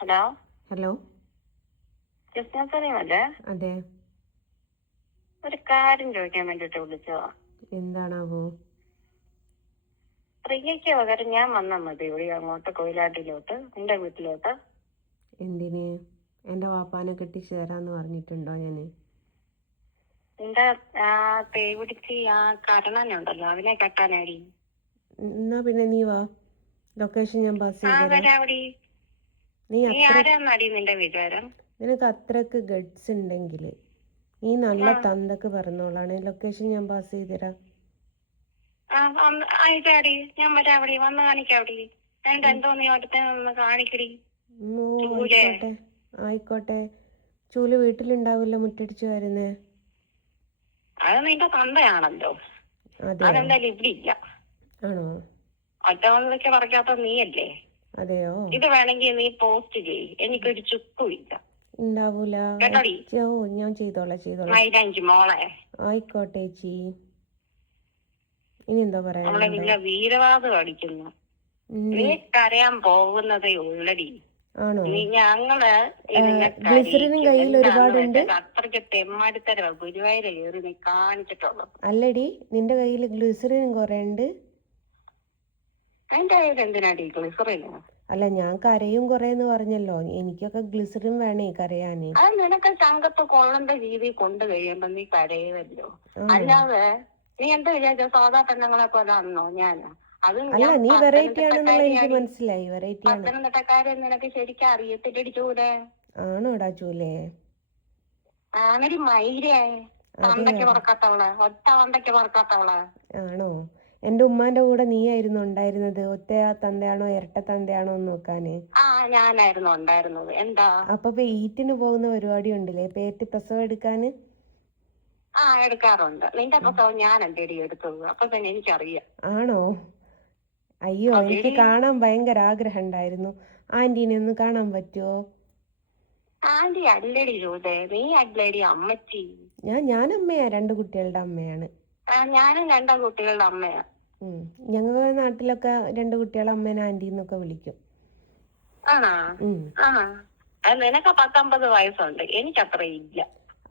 Hello. Hello. ക്രിസ്ത്യൻസറിയുമല്ലേ? അതെ. ഒരു കാര്യം ചോദിക്കാൻ വേണ്ടിട്ട് വിളിച്ചതാ. എന്താണാവോ? പ്രിയയ്ക്ക് പകരം ഞാൻ വന്നാ മതി ഇവിടെ അങ്ങോട്ട് കൊയിലാട്ടിലോട്ട്, നിന്റെ വീട്ടിലോട്ട്? എന്തിന്? എന്റെ വാപ്പാനെ കെട്ടിച്ചു തരാന്ന് പറഞ്ഞിട്ടുണ്ടോ ഞാന്? നിന്റെ തേ പിടിച്ച് കരണനുണ്ടല്ലോ അതിനെ കെട്ടാനാടി. എന്നാ പിന്നെ നീ വാ, ലൊക്കേഷൻ ഞാൻ പാസ് ചെയ്തുതരാം. നീ ആരാന്നാടി നിന്റെ വിചാരം? നിനക്ക് അത്രക്ക് ഗഡ്സ് ഉണ്ടെങ്കിൽ നീ നല്ല തന്തക്ക് പറഞ്ഞോളാണ്, ലൊക്കേഷൻ ഞാൻ പാസ് ചെയ്തുതരാം. ആയിട്ടാടി, ഞാൻ വരാവടി, വന്ന് കാണിക്കാവടി. എന്തോ നീ അടുത്ത് കാണിക്കടി. ആയിക്കോട്ടെ ആയിക്കോട്ടെ. ചൂല് വീട്ടിലുണ്ടാവില്ല, മുറ്റടിച്ചു വരുന്നേ. അത് നിന്റെ തന്തയാണല്ലോ, അതെന്തായാലും ഇവിടെ ഇല്ല. ആണോ? ഒറ്റ പറയാത്ത നീയല്ലേ? അതെയോ? ഇത് വേണമെങ്കിൽ നീ പോസ്റ്റ് ചെയ്യ്, എനിക്കൊരു ചുക്കുമില്ല. ഉണ്ടാവൂല. ഞാൻ ചെയ്തോളാം. മോളെ ആയിക്കോട്ടെ ചേച്ചി. ഇനി എന്താ പറയാ? വീരവാദം അടിക്കുന്നു. നീ കരയാൻ പോകുന്നതേ ഉള്ളടി. ആണോ? ഞങ്ങള് ഗ്ലിസറിനും കയ്യിൽ ഒരുപാടുണ്ട്. അത്രയ്ക്ക് തെമ്മാടിത്തരവാ ഗുരുവായൂര് കയറി നീ കാണിച്ചിട്ടുള്ളത്. അല്ലടി, നിന്റെ കയ്യിൽ ഗ്ലിസറിനും കുറെ ഉണ്ട്. എന്റെ കയ്യിൽ എന്തിനാടി ഗ്ലിസറിന്? അല്ല, ഞാൻ കരയും കൊറേന്ന് പറഞ്ഞല്ലോ, എനിക്കൊക്കെ ഗ്ലിസറിൻ വേണേ കരയാന്. അത് നിനക്ക് ചങ്കത്ത് കൊള്ളേണ്ട രീതിയിൽ കൊണ്ട് കഴിയുമ്പോ നീ കരയുമല്ലോ. അല്ലാതെ നീ എന്താ വിചാരിച്ച സാധാ പെണ്ണുങ്ങളെ പോലെ ആണോ ഞാൻ? അല്ല, നീ വെറൈറ്റി ആണെന്നുള്ള എനിക്ക് മനസ്സിലായി. വെറൈറ്റി ആണ്. പത്തനംതിട്ടക്കാരെ നിനക്ക് ശരിക്കും അറിയത്തില്ലടി ചൂലേ. ആണോടാ ചൂലേ? ആണടി മൈരേ, തന്തയ്ക്ക് പറക്കാത്തവള്, ഒറ്റ തന്തയ്ക്ക് പറക്കാത്തവള്. ആണോ? എന്റെ ഉമ്മാന്റെ കൂടെ നീ ആയിരുന്നു ഉണ്ടായിരുന്നത്. ഒറ്റ തന്തയാണോ ഇരട്ട തന്തയാണോ എന്ന് നോക്കാന്? ഞാനായിരുന്നു ഉണ്ടായിരുന്നത്. എന്താ? അപ്പൊ ഈറ്റിന് പോകുന്ന പരിപാടി ഉണ്ടല്ലേ, പേറ്റ് പ്രസവം എടുക്കാന്? എടുക്കാറുണ്ട്. നിന്റെ പ്രസവം ഞാൻ എന്തേടി എടുത്തത്? അപ്പൊ തന്നെ എനിക്കറിയാം. ആണോ? അയ്യോ, എനിക്ക് കാണാൻ ഭയങ്കര ആഗ്രഹം ഉണ്ടായിരുന്നു. ആന്റീനെ ഒന്ന് കാണാൻ പറ്റുമോ? ആന്റി അല്ലടി ജോതേ, നീ അല്ലടി അമ്മച്ചി. ഞാൻ അമ്മയാ, 2 കുട്ടികളുടെ അമ്മയാണ്. ഞാനും 2 കുട്ടികളുടെ അമ്മയാ. ഞങ്ങളുടെ നാട്ടിലൊക്കെ 2 കുട്ടികളെ അമ്മേനെ ആന്റി എന്നൊക്കെ വിളിക്കും. ആണോ? നിനക്ക് 19 വയസ്സുണ്ട്, എനിക്ക് അത്ര ഇല്ല.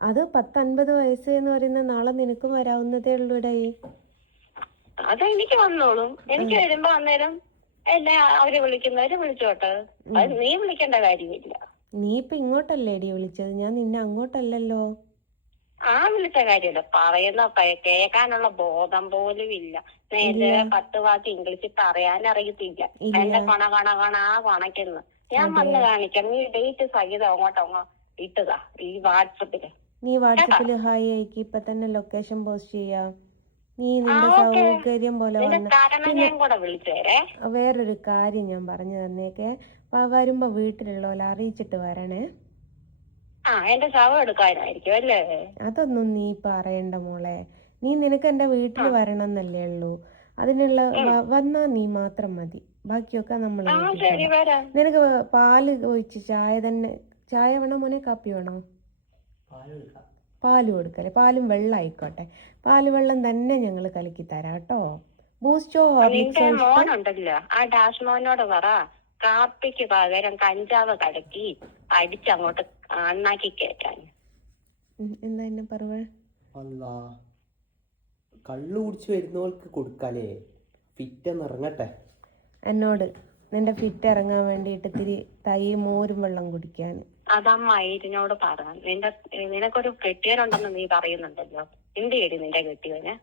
അത് 10-50 വയസ്സ് എന്ന് പറയുന്ന നാളെ നിനക്കും വരാവുന്നതേ ഉള്ളൂടേ. അത് എനിക്ക് വന്നോളും. എനിക്ക് വരുമ്പോ അന്നേരം എന്നെ അവര് വിളിക്കുന്നവര് വിളിച്ചോട്ടെ, അത് നീ വിളിക്കേണ്ട കാര്യമില്ല. നീ ഇപ്പൊ ഇങ്ങോട്ടല്ലേടി വിളിച്ചത്, ഞാൻ നിന്നെ അങ്ങോട്ടല്ലല്ലോ. വിളിച്ച കാര്യമല്ല പറയുന്ന, കേൾക്കാനുള്ള ബോധം പോലും ഇല്ല. നേരെ 10 വാക്ക് ഇംഗ്ലീഷിൽ പറയാൻ അറിയത്തില്ല. എന്റെ കൊണക്കുന്നു. ഞാൻ വന്ന് കാണിക്കാം. നീ ഡേറ്റ് സഹിതം അങ്ങോട്ടോ ഇട്ടതാ ഈ വാട്സപ്പില്. നീ വാട്സപ്പില് ഹായ് അയക്ക്, ഇപ്പൊ തന്നെ ലൊക്കേഷൻ പോസ്റ്റ് ചെയ്യാം. നീ നിന്റെ സൗകര്യം പോലെ വേറൊരു കാര്യം ഞാൻ പറഞ്ഞു തന്നേക്കെ, വരുമ്പോ വീട്ടിലുള്ളവരെ അറിയിച്ചിട്ട് വരണേ. എന്റെ ശവം എടുക്കാനായിരിക്കും അല്ലേ? അതൊന്നും നീ പറയണ്ട മോളെ. നിനക്ക് എന്റെ വീട്ടിൽ വരണം എന്നല്ലേ ഉള്ളൂ. അതിനുള്ള വന്നാ നീ മാത്രം മതി, ബാക്കിയൊക്കെ നമ്മൾ. നിനക്ക് പാല് ഒഴിച്ച് ചായ വേണോ മോനെ, കാപ്പി വേണോ? പാല് കൊടുക്കല്ലേ? പാലും വെള്ളം ആയിക്കോട്ടെ. വെള്ളം തന്നെ ഞങ്ങൾ കലക്കി തരാം കേട്ടോ. ബൂസ്റ്റോ മോനുണ്ടല്ലോ, ആ ഡാഷ് മോനോട് പറ കാപ്പിക്ക് പകരം കഞ്ചാവ് കലക്കി അടിച്ചങ്ങോട്ട് അണ്ണാക്കി കേറ്റാൻ. എന്താ എന്നെ പറവ? കള്ളു കുടിച്ച് വരുന്നവർക്ക് കൊടുക്കാലേ, ഫിറ്റ് ഇറങ്ങട്ടെ. എന്നോട് നിന്റെ ഫിറ്റ് ഇറങ്ങാൻ വേണ്ടിട്ട് ഇത്തിരി മോരും വെള്ളം കുടിക്കാൻ. അതമ്മ ഇതിനോട് പറയാം. നിനക്കൊരു കെട്ടിയനുണ്ടെന്ന് നീ പറയുന്നുണ്ടല്ലോ, എന്ത് നിന്റെ കെട്ടിയവന്?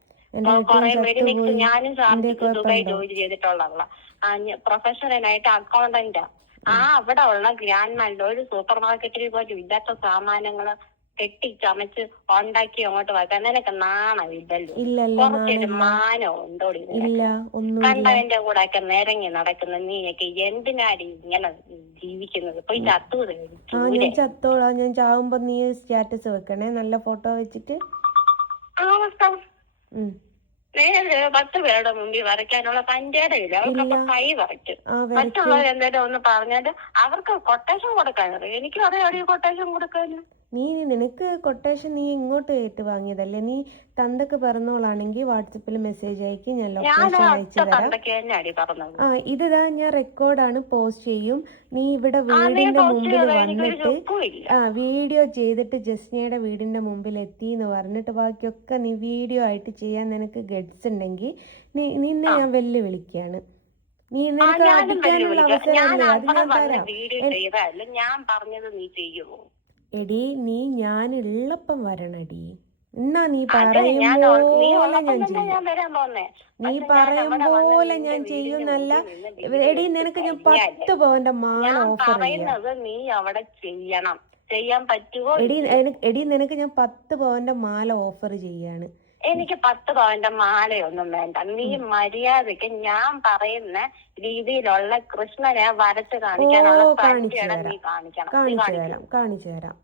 ഞാനും ദുബായ് ജോലി ചെയ്തിട്ടുള്ള പ്രൊഫഷണലായിട്ട് അക്കൗണ്ടന്റാ. അവിടെ ഉള്ള ഗ്രാൻഡ് മാൻഡ് ഒരു സൂപ്പർ മാർക്കറ്റിൽ പോലും ഇല്ലാത്ത സാമാനങ്ങള് കെട്ടിച്ചമച്ച് ഉണ്ടാക്കി അങ്ങോട്ട് വയ്ക്കാൻ നിനക്ക് നാണമില്ലല്ലോ? കുറച്ചൊരു മാനം ഉണ്ടോടി? കണ്ടവന്റെ കൂടെ ഒക്കെ നിരങ്ങി നടക്കുന്ന നീയൊക്കെ എന്തിനാടി ഇങ്ങനെ ജീവിക്കുന്നത്? പോയി ചത്തോളാം. ഞാൻ ചാവുമ്പോ നീ സ്റ്റാറ്റസ് വെക്കണേ, നല്ല ഫോട്ടോ വെച്ചിട്ട്. 10 പേരുടെ മുമ്പിൽ വരയ്ക്കാനുള്ള പഞ്ചായത്ത് ഇല്ല അവർക്ക്. കൈ വരയ്ക്കും. മറ്റുള്ളവർ എന്തെങ്കിലും ഒന്ന് പറഞ്ഞാല് അവർക്ക് കൊട്ടേഷൻ കൊടുക്കാനറിയാം. എനിക്കും അറിയാം കൊട്ടേഷൻ കൊടുക്കാന്. നിനക്ക് കൊട്ടേഷൻ നീ ഇങ്ങോട്ട് ഏറ്റ് വാങ്ങിയതല്ലേ? നീ തന്തക്ക് പറഞ്ഞോളാണെങ്കിൽ വാട്സപ്പിൽ മെസ്സേജ് അയക്കി, ഞാൻ ലൊക്കേഷൻ അയച്ചു തരാം. ഇതാ ഞാൻ റെക്കോർഡാണ്, പോസ്റ്റ് ചെയ്യും. നീ ഇവിടെ വീടിന്റെ മുമ്പിൽ വന്നിട്ട് വീഡിയോ ചെയ്തിട്ട് ജസ്നയുടെ വീടിന്റെ മുമ്പിൽ എത്തി എന്ന് പറഞ്ഞിട്ട് ബാക്കിയൊക്കെ നീ വീഡിയോ ആയിട്ട് ചെയ്യാൻ നിനക്ക് ഗഡ്സ് ഉണ്ടെങ്കിൽ നിന്നെ ഞാൻ വെല്ലുവിളിക്കുകയാണ്. നിനക്ക് അടിക്കാനുള്ള അവസരമല്ലേ, അത് ഞാൻ തരാം. ഞാൻ പറഞ്ഞത് നീ ചെയ്യുമോ? എടി ഞാൻ ഉള്ളപ്പം വരണടി. എന്നാ നീ പറയും പോലെ ഞാൻ ചെയ്യും. നീ പറയും പോലെ ഞാൻ ചെയ്യുന്നല്ല. എടി നിനക്ക് ഞാൻ 10 പവന്റെ മാല ഓഫർ ചെയ്യാം. നീ അവിടെ ചെയ്യണം, ചെയ്യാൻ പറ്റുമോ? എടി നിനക്ക് ഞാൻ 10 പവന്റെ മാല ഓഫർ ചെയ്യാണ്. എനിക്ക് 10 പവന്റെ മാലയൊന്നും വേണ്ട. നീ മര്യാദക്ക് ഞാൻ പറയുന്ന രീതിയിലുള്ള കൃഷ്ണനെ വരച്ച് കാണിക്കാനുള്ള നീ കാണിക്കണം. കാണിച്ചു തരാം.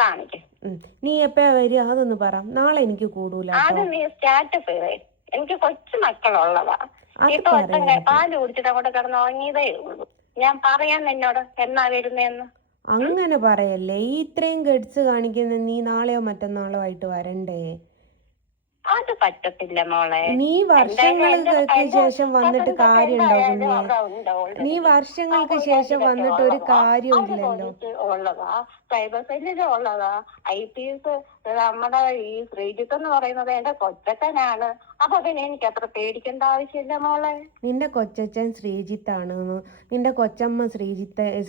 കാണിക്കും. നീ എപ്പോഴാ വരിക അതൊന്ന് പറ. നാളെ എനിക്ക് കൂടൂല. അത് നീ സ്റ്റാറ്റസ് എനിക്ക് കൊച്ചു മക്കളുള്ളതാ. ഇപ്പൊ പാല് കുടിച്ചിട്ട് അങ്ങോട്ട് കിടന്ന് ഉറങ്ങിയതേ ഉള്ളൂ. ഞാൻ പറയാൻ നിന്നോട് എന്നാ വരുന്നേന്ന്. അങ്ങനെ പറയല്ലേ. ഇത്രയും ഗഡ്സ് കാണിക്കുന്ന നീ നാളെയോ മറ്റന്നാളോ ആയിട്ട് വരണ്ടേ? അത് പറ്റത്തില്ല മോളെ. നീ വർഷങ്ങൾക്ക് ശേഷം വന്നിട്ട് കാര്യമുണ്ടോ കുഞ്ഞെ? നീ വർഷങ്ങൾക്ക് ശേഷം വന്നിട്ട് ഒരു കാര്യമില്ലല്ലോ. ഉള്ളതാ സൈബർ സെല്ലിൽ ഉള്ളതാ. IPS നമ്മുടെ ഈ ശ്രീജിത്ത് എന്ന് പറയുന്നത് എന്റെ കൊച്ചച്ഛനാണ്. അപ്പൊ പിന്നെ എനിക്ക് അത്ര പേടിക്കേണ്ട ആവശ്യമില്ല മോളെ. നിന്റെ കൊച്ചച്ഛൻ ശ്രീജിത്താണോന്നോ നിന്റെ കൊച്ചമ്മ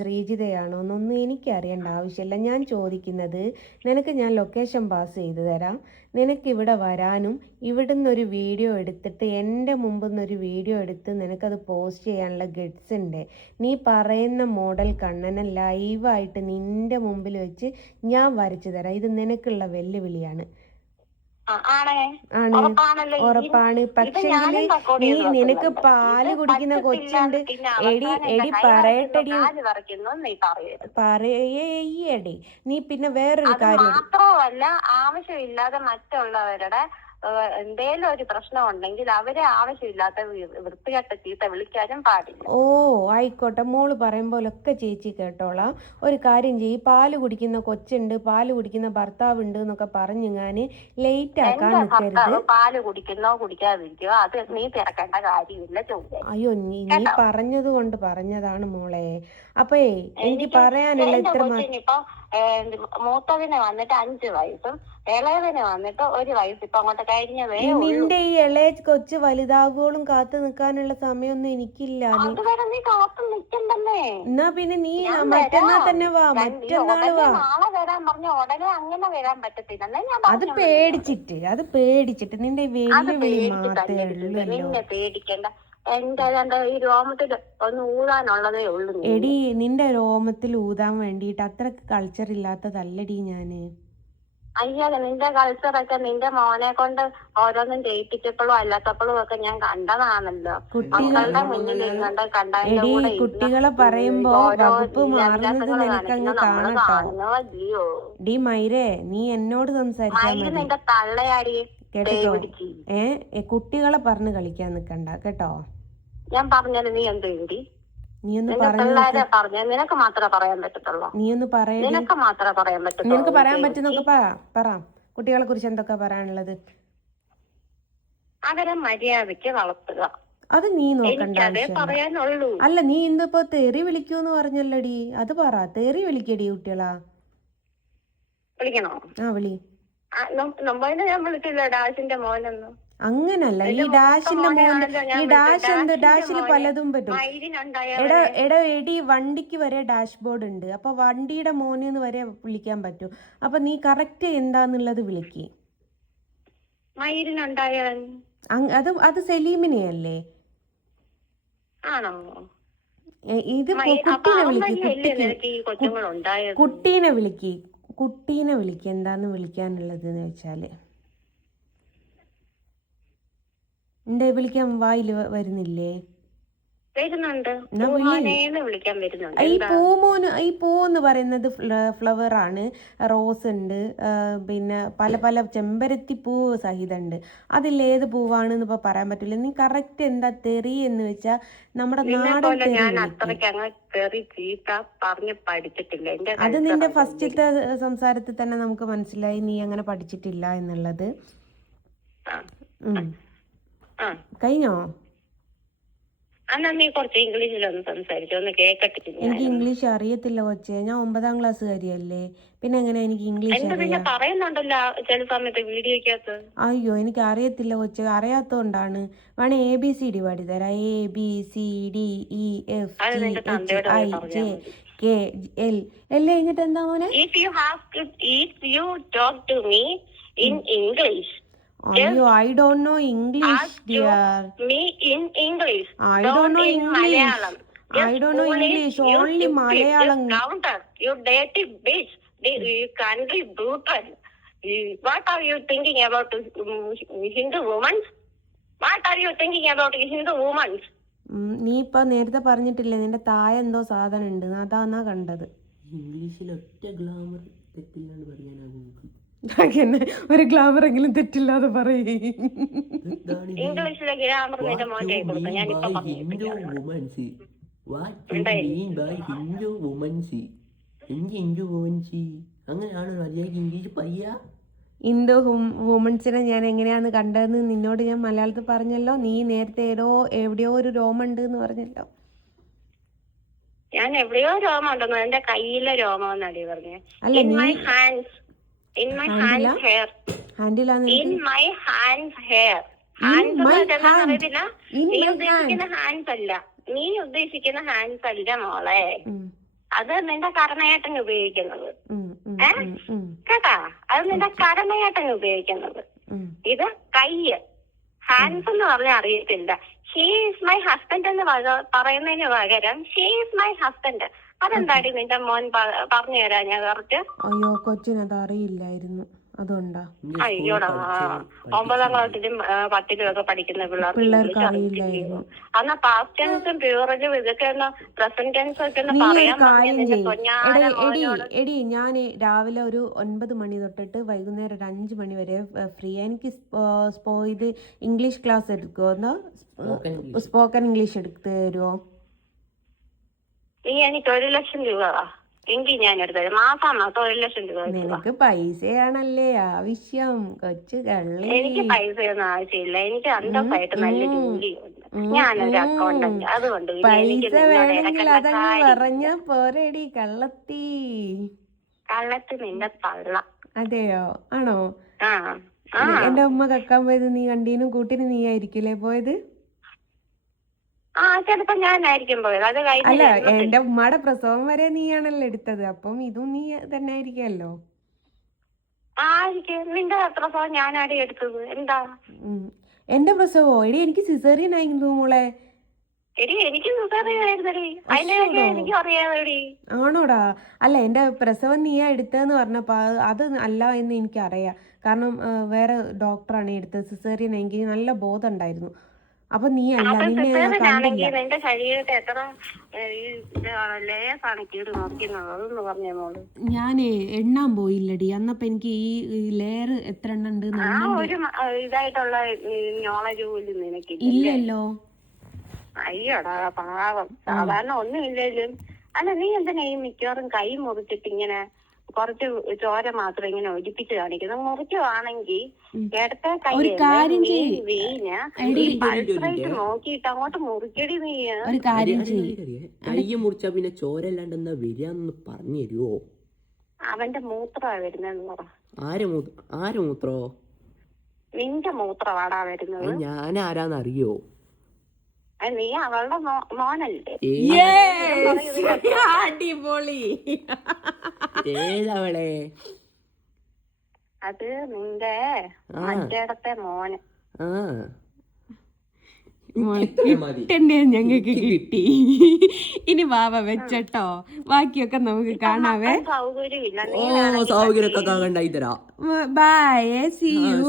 ശ്രീജിതയാണോന്നൊന്നും എനിക്ക് അറിയേണ്ട ആവശ്യമില്ല. ഞാൻ ചോദിക്കുന്നത്, നിനക്ക് ഞാൻ ലൊക്കേഷൻ പാസ് ചെയ്ത് തരാം. നിനക്ക് ഇവിടെ വരാനും ഇവിടുന്ന് ഒരു വീഡിയോ എടുത്തിട്ട് എൻ്റെ മുമ്പിൽ നിന്നൊരു വീഡിയോ എടുത്ത് നിനക്കത് പോസ്റ്റ് ചെയ്യാനുള്ള ഗഡ്സ് ഉണ്ട്. നീ പറയുന്ന മോഡൽ കണ്ണനെ ലൈവായിട്ട് നിന്റെ മുമ്പിൽ വെച്ച് ഞാൻ വരച്ചു തരാം. ഇത് നിനക്കുള്ള വെല്ലുവിളിയാണ്. ഉറപ്പാണ്. പക്ഷെങ്കില് നിനക്ക് പാല് കുടിക്കുന്ന കൊച്ചുണ്ട്. എടി പറയട്ടെടി, പറയേടി. നീ പിന്നെ വേറൊരു കാര്യം, മാത്രമല്ല ആവശ്യമില്ലാതെ മറ്റുള്ളവരുടെ എന്തേലും ഒരു പ്രശ്നം ഉണ്ടെങ്കിൽ അവരെ ആവശ്യമില്ലാത്ത വൃത്തികെട്ട ചീത്ത വിളിക്കാനും പാടില്ല. ആയിക്കോട്ടെ. മോള് പറയുമ്പോലൊക്കെ ചേച്ചി കേട്ടോളാം. ഒരു കാര്യം ചെയ്യ്, പാല് കുടിക്കുന്ന കൊച്ചുണ്ട്, പാല് കുടിക്കുന്ന ഭർത്താവ് ഉണ്ട് എന്നൊക്കെ പറഞ്ഞു ഞാൻ ലേറ്റ് ആക്കാൻ നിൽക്കരുത്. പാല് കുടിക്കുന്നോ കുടിക്കാതിരിക്കോ അത് നീ തിരക്കേണ്ട കാര്യമില്ല. ചോദിച്ചു അയ്യോ, നീ പറഞ്ഞത് കൊണ്ട് പറഞ്ഞതാണ് മോളെ. അപ്പേ എനിക്ക് പറയാനുള്ള ഇത്ര ഇപ്പൊ മൂത്തതിന് വന്നിട്ട് 5 വയസ്സും ഇളയതിന് വന്നിട്ട് 1 വയസ്സ് ഇപ്പൊ അങ്ങോട്ട് കഴിഞ്ഞതേ. നിന്റെ ഈ ഇളയ കൊച്ചു വലുതാകുമ്പോഴും കാത്തു നിൽക്കാനുള്ള സമയമൊന്നും എനിക്കില്ല. അതുവരെ നീ കാത്തു നിൽക്കണ്ടല്ലേ? എന്നാ പിന്നെ നീ മറ്റന്നാൾ തന്നെ വാ. മറ്റന്നാള് വാ. നാളെ വരാൻ പറഞ്ഞ ഉടനെ അങ്ങനെ വരാൻ പറ്റത്തില്ല. അത് പേടിച്ചിട്ട് നിന്റെ വെല്ലുവിളി മാത്രമേ ഉള്ളൂ. നിന്നെ പേടിക്കണ്ട. എന്റെ ഈ രോമത്തിൽ ഒന്ന് ഊതാനുള്ളതേ ഉള്ളൂ. എടി നിന്റെ രോമത്തിൽ ഊതാൻ വേണ്ടിട്ട് അത്രക്ക് കൾച്ചർ ഇല്ലാത്തതല്ലടി ഞാന്. അയ്യാ, നിന്റെ കൾച്ചറൊക്കെ നിന്റെ മോനെ കൊണ്ട് ഓരോന്നും ചെയ്യിപ്പിച്ചപ്പോഴും അല്ലാത്തപ്പോഴും ഒക്കെ ഞാൻ കണ്ടതാണല്ലോ. മക്കളുടെ മുന്നിൽ എടി കുട്ടികളെ പറയുമ്പോ വകുപ്പ് മാറുന്നത് നിനക്കങ്ങ് കാണട്ടോ. ഡി മൈരേ, നീ എന്നോട് സംസാരിച്ചാ മതി. നിന്റെ തള്ളയാടി കേട്ടോ? കുട്ടികളെ പറഞ്ഞ് കളിക്കാൻ നിക്കണ്ട കേട്ടോ. ഞാൻ പറഞ്ഞത് നീ എന്ത് വേണ്ടി? നീ ഒന്ന് നിനക്ക് മാത്രമേ പറയാൻ പറ്റത്തുള്ളൂ. നീ ഒന്ന് പറയേ. നിനക്ക് മാത്രമേ പറയാൻ പറ്റത്തുള്ളൂ. നിനക്ക് പറയാൻ പറ്റുന്നൊക്കെ പറ. കുട്ടികളെ കുറിച്ച് എന്തൊക്കെ പറയാനുള്ളത്? അവരെ മര്യാദയ്ക്ക് വളർത്തുക. അത് നീ നോക്കണ്ട. പറയാനുള്ളൂ. അല്ല, നീ ഇന്നിപ്പോ തെറി വിളിക്കൂന്ന് പറഞ്ഞല്ലടി, അത് പറ. തെറി വിളിക്കടി കുട്ടികളാ. വിളിക്കണോ? വിളി. ഞാൻ വിളിച്ചില്ല ഡാഷിന്റെ മോനൊന്നും. അങ്ങനല്ല, ഈ ഡാഷിന്റെ മോൻ, ഈ ഡാഷില് പലതും പറ്റും. എടി വണ്ടിക്ക് വരെ ഡാഷ്ബോർഡ് ഉണ്ട്. അപ്പൊ വണ്ടിയുടെ മോനെന്ന് വരെ വിളിക്കാൻ പറ്റും. അപ്പൊ നീ കറക്റ്റ് എന്താന്നുള്ളത് വിളിക്ക്. അത് സെലീമിനെയല്ലേ? ആണോ? ഇത് കുട്ടീനെ വിളിക്ക്. എന്താന്ന് വിളിക്കാനുള്ളത് എന്ന് വെച്ചാല് എന്റെ വിളിക്കാൻ വായില് വരുന്നില്ലേ? വരുന്നുണ്ട്. പൂമോനേന്ന് വിളിക്കാൻ വരുന്നുണ്ട്. ഈ പൂ എന്ന് പറയുന്നത് ഫ്ലവർ ആണ്. റോസ് ഉണ്ട്, പിന്നെ പല പല ചെമ്പരത്തി പൂ സഹിതമുണ്ട്. അതിലേത് പൂവാണെന്ന് ഇപ്പൊ പറയാൻ പറ്റില്ല. നീ കറക്റ്റ് എന്താ തെറി എന്ന് വെച്ചാ നമ്മുടെ നാടൻ തെറി. ഞാൻ അത്രയ്ക്ക് അങ്ങ് തെറി ചീത്ത പറഞ്ഞ് പഠിച്ചിട്ടില്ല. അത് നിന്റെ ഫസ്റ്റത്തെ സംസാരത്തിൽ തന്നെ നമുക്ക് മനസ്സിലായി നീ അങ്ങനെ പഠിച്ചിട്ടില്ല എന്നുള്ളത്. കഴിഞ്ഞോ? എന്നാ നീ കുറച്ച് ഇംഗ്ലീഷിലൊന്ന് സംസാരിച്ചു, ഒന്ന് കേക്കട്ടെ. എനിക്ക് ഇംഗ്ലീഷ് അറിയത്തില്ല കൊച്ചേ, ഞാൻ 9ാം ക്ലാസ്സുകാരിയല്ലേ, പിന്നെ എങ്ങനെ എനിക്ക് ഇംഗ്ലീഷ് അറിയാം? പറയുന്നുണ്ടല്ലോ ചില സമയത്ത് വീഡിയോക്കകത്ത്. അയ്യോ എനിക്ക് അറിയത്തില്ല കൊച്ചേ, അറിയാത്തോണ്ടാണ്. വേണേ ABCD പാടി തരാം. ABCDEFGHIJKL എല്ലാം കഴിഞ്ഞിട്ട് എന്താ മോനെ? If you talk to me in English. അയ്യോ I don't know English dear. Me in English. I don't know English. I don't know English. Only Malayalam. Counter. You dirty bitch. You country brutal. What are you thinking about Hindu women? What are you thinking about Hindu women? നീ ഇപ്പൊ നേരത്തെ പറഞ്ഞിട്ടില്ലേ നിന്റെ താഴെ എന്തോ സാധനം ഉണ്ട്, അതാന്നാ കണ്ടത്. ഇംഗ്ലീഷിൽ ഒറ്റ ഗ്ലാമർ തെറ്റില്ലാന്ന് പറയാനാകും. ഒരു ഗ്ലാമർ എങ്കിലും തെറ്റില്ലാതെ പറയേ. ഇംഗ്ലീഷിലെ ഗ്രാമർ ഹിന്ദു വുമൻസിനെ ഞാൻ എങ്ങനെയാന്ന് കണ്ടതെന്ന് നിന്നോട് ഞാൻ മലയാളത്തിൽ പറഞ്ഞല്ലോ. നീ നേരത്തെ എവിടെയോ ഒരു രോമം ഉണ്ട് എന്ന് പറഞ്ഞല്ലോ. ഞാൻ എവിടെയോ രോമം ഉണ്ടെന്ന്, എന്റെ കയ്യിലെ രോമം എന്നടി പറഞ്ഞേ. അല്ല In my hands hair. In my hands hair. Hands അറിയത്തില്ല. നീ ഉദ്ദേശിക്കുന്ന ഹാൻഡ്സ് അല്ല, നീ ഉദ്ദേശിക്കുന്ന ഹാൻഡ്സ് അല്ല മോളെ. അത് നിന്റെ കരണയേട്ടൻ ഉപയോഗിക്കുന്നത്. കേട്ടാ, അത് നിന്റെ കരണയേട്ടൻ ഉപയോഗിക്കുന്നത്. ഇത് കയ്യ്. ഹാൻഡ്സ് എന്ന് പറഞ്ഞാൽ അറിയത്തില്ല. ഷീ ഈസ് മൈ ഹസ്ബൻഡ് എന്ന് പറയുന്നതിന് പകരം ഷീ ഈസ് മൈ ഹസ്ബൻഡ്. അതെന്താടി നിന്റെ മോൻ പറഞ്ഞു തരാ ഞാൻ കറക്റ്റ്? അയ്യോ കൊച്ചിനത് അറിയില്ലായിരുന്നു, അതുകൊണ്ടാ. അയ്യോടാ, 9ാം ക്ലാസ്സിലും 10ലും ഒക്കെ പഠിക്കുന്ന പിള്ളേർക്ക് അറിയില്ലായിരുന്നു. അന്നാ പാസ്റ്റ് ടെൻസും പ്യൂറലും ഇതൊക്കെ പ്രസന്റ് ടെൻസും ഒക്കെ എടി ഞാൻ രാവിലെ ഒരു 9 മണി തൊട്ടിട്ട് വൈകുന്നേരം ഒരു 5 മണി വരെ ഫ്രീ. എനിക്ക് ഇത് ഇംഗ്ലീഷ് ക്ലാസ് എടുക്കുമോ? സ്പോക്കൺ ഇംഗ്ലീഷ് എടുത്ത് തരുമോ? നീ എനിക്ക് 1 ലക്ഷം രൂപ എങ്കിൽ ഞാൻ എടുത്തത്. മാസം 1 ലക്ഷം രൂപ. നിനക്ക് പൈസയാണല്ലേ ആവശ്യം കൊച്ചു കള്ളി. എനിക്ക് പൈസയൊന്നും ആവശ്യമില്ല. എനിക്ക് അന്തസ്സായിട്ട് നല്ല ജോലിയുണ്ട്. ഞാനൊരു അക്കൗണ്ടന്റ്. അതുകൊണ്ട് പൈസ വേണമെങ്കിൽ അതങ്ങ് പറഞ്ഞാ പോരടി കള്ളത്തി. കള്ളത്തി നിന്റെ തള്ള. അതെയോ? ആണോ? എന്റെ ഉമ്മ കക്കാൻ പോയത് നീ കണ്ടീനും കൂട്ടിന് നീ ആയിരിക്കില്ലേ പോയത്? ചിലപ്പോ ഞാനായിരിക്കും പോയത്. അത് അല്ല, എന്റെ ഉമ്മയുടെ പ്രസവം വരെ നീയാണല്ലോ എടുത്തത്, അപ്പം ഇതും നീ തന്നെ ആയിരിക്കുമല്ലോ. നിന്റെ പ്രസവം ഞാനാടി എടുത്തത്. എന്താ എന്റെ പ്രസവോ? എടി എനിക്ക് സിസേറിയൻ ആയിരുന്നു മോളെ. എടി എനിക്ക് സിസേറിയൻ ആയിരുന്നടി. എനിക്ക് അറിയാതെടി. ആണോടാ? അല്ല, എന്റെ പ്രസവം നീയാ എടുത്തതെന്ന് പറഞ്ഞപ്പോ അത് അല്ല എന്ന് എനിക്കറിയാം. കാരണം വേറെ ഡോക്ടറാണ് എടുത്തത്. സിസേറിയൻ എനിക്ക് നല്ല ബോധം ഉണ്ടായിരുന്നു. അപ്പൊ നീ അല്ല, നിന്നെ നിന്റെ ശരീരത്തെ എത്ര ലേസാണ് കീട് നോക്കുന്നത് അതൊന്ന് പറഞ്ഞേ മോള്. ഞാനേ എണ്ണാൻ പോയില്ലടി അന്നപ്പോ. എനിക്ക് ഈ ലെയർ എത്ര എണ്ണം ഉണ്ട് ഒരു ഇതായിട്ടുള്ള നോളജ് പോലും നിനക്കില്ല. ഇല്ലല്ലോ. അയ്യോടാ പാവം. സാധാരണ ഒന്നും ഇല്ലേലും. അല്ല, നീ എന്തിനാ ഈ മിക്കവാറും കൈ മുറിച്ചിട്ട് ഇങ്ങനെ കുറച്ച് ചോര മാത്രം ഇങ്ങനെ ഒലിപ്പിച്ച് കാണിക്കുന്നത്? മുറിക്കുവാണെങ്കിൽ ഇടത്തെ കൈ നോക്കിയിട്ട് അങ്ങോട്ട് മുറിക്കടി. നീ ഒരു കാര്യം കൈ മുറിച്ചാ പിന്നെ ചോര അല്ലാണ്ടെന്നാ വരികയെന്ന് പറഞ്ഞു തരുവോ? അവന്റെ മൂത്രമാ വരുന്നതെന്ന് പറ. ആര് മൂത്രോ? നിന്റെ മൂത്രമാടാ വരുന്നത്. ഞാൻ ആരാന്നറിയോ? നീ അവളുടെ മോനല്ലേ? അടിപൊളി. ഏതവളെ? അത് നിന്റെ മറ്റേടത്തെ മോന്. ഞങ്ങൾക്ക് കിട്ടി. ഇനി വാവ വെച്ചട്ടോ, ബാക്കിയൊക്കെ നമുക്ക് കാണാവേ. സൗകര്യമില്ല. സൗകര്യമൊക്കെ കാണണ്ടായി തരാം. ബൈ. See you.